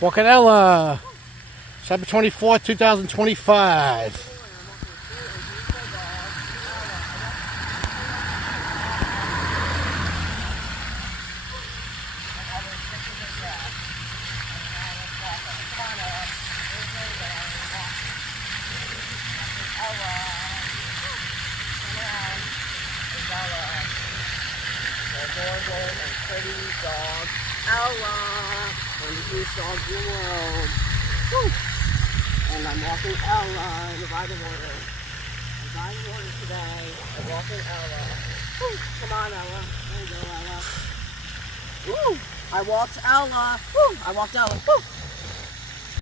Walking Ella, December 24th, 2025. Adorable and pretty dog, Ella, one of the cutest dogs in the world. Woo. And I'm walking Ella in the Bible water. I'm Bible water today. I'm walking Ella. Woo. Come on, Ella. There you go, Ella. Woo. I walked Ella. Woo. I walked Ella. Woo.